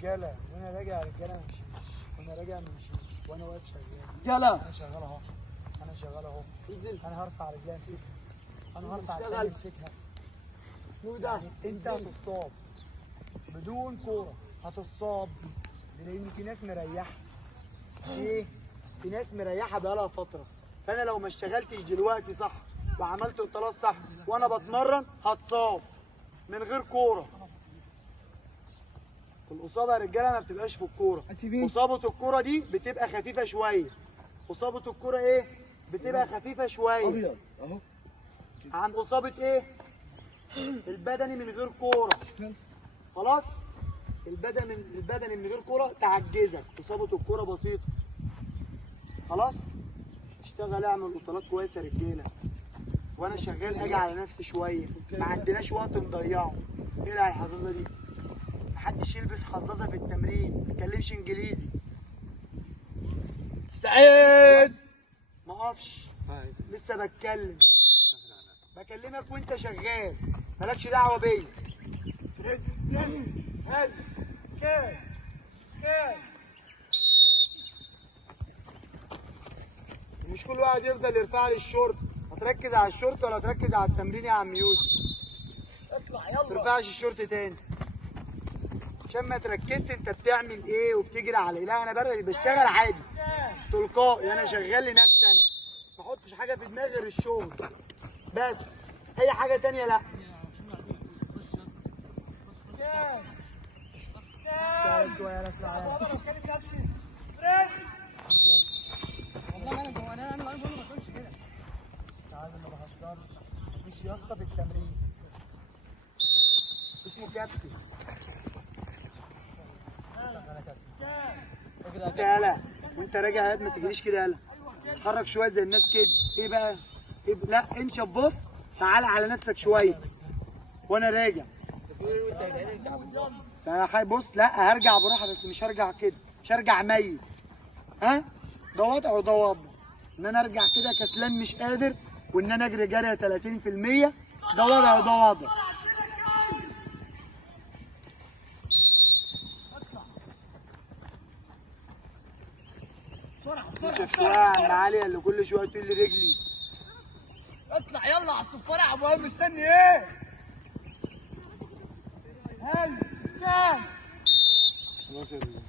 رجاله وانا راجع يا رجاله ما مشيش، وانا راجع ما مشيش، وانا واقف شغال. يلا انا شغال اهو، انا شغال اهو. انزل. انا هرفع رجلي امسكها، انا هرفع اشتغل. رجلي امسكها. نودة يعني انت هتصاب بدون كوره، هتصاب لان في ناس مريحه. ليه؟ في ناس مريحه بقالها فتره، فانا لو ما اشتغلتش دلوقتي صح وعملت اطالات صح وانا بتمرن هتصاب من غير كوره. الاصابه يا رجاله ما بتبقاش في الكوره، اصابه الكوره دي بتبقى خفيفه شويه. اصابه الكوره ايه؟ بتبقى خفيفه شويه ابيض اهو عن اصابه ايه؟ البدني من غير كوره. خلاص؟ البدني من غير كوره تعجزك، اصابه الكوره بسيطه. خلاص؟ اشتغل اعمل اطالات كويسه يا رجاله. وانا شغال اجي على نفسي شويه، ما عندناش وقت نضيعه. ايه الحظاظه دي؟ محدش يلبس حظاظه في التمرين، ما تتكلمش انجليزي. استعد. ما اقفش، لسه بكلمك وانت شغال، مالكش دعوه بيا. مش كل واحد يفضل يرفع لي الشورت، هتركز على الشورت ولا تركز على التمرين يا عم يوسف؟ اطلع يلا. ما ترفعش الشورت تاني عشان ما تركزش انت بتعمل ايه وبتجري على ايه. لا انا بشتغل عادي تلقائي، انا شغال لنفسي انا، ما احطش حاجه في دماغي غير الشغل بس، اي حاجه تانيه لا. والله انا جوه، انا ما بقولش كده. تعالى ما بهزرش، مفيش يا اسطى في التمرين اسمه كابتن. يالا وانت راجع ياد ما تجريش كده، يالا اتحرك شويه زي الناس كده. ايه بقى؟ إيه لا انشف، بص تعالى على نفسك شويه وانا راجع. بص لا هرجع براحه بس مش هرجع كده، مش هرجع ميت. ها؟ ده وضع وده وضع. ان انا ارجع كده كسلان مش قادر، وان انا اجري جري 30%، ده وضع وده وضع. شوف شويه يا عم علي اللي كل شويه تقول لي رجلي. اطلع يلا على الصفاره يا ابو عم، مستني ايه؟ هاي استنى. خلاص يا رجاله.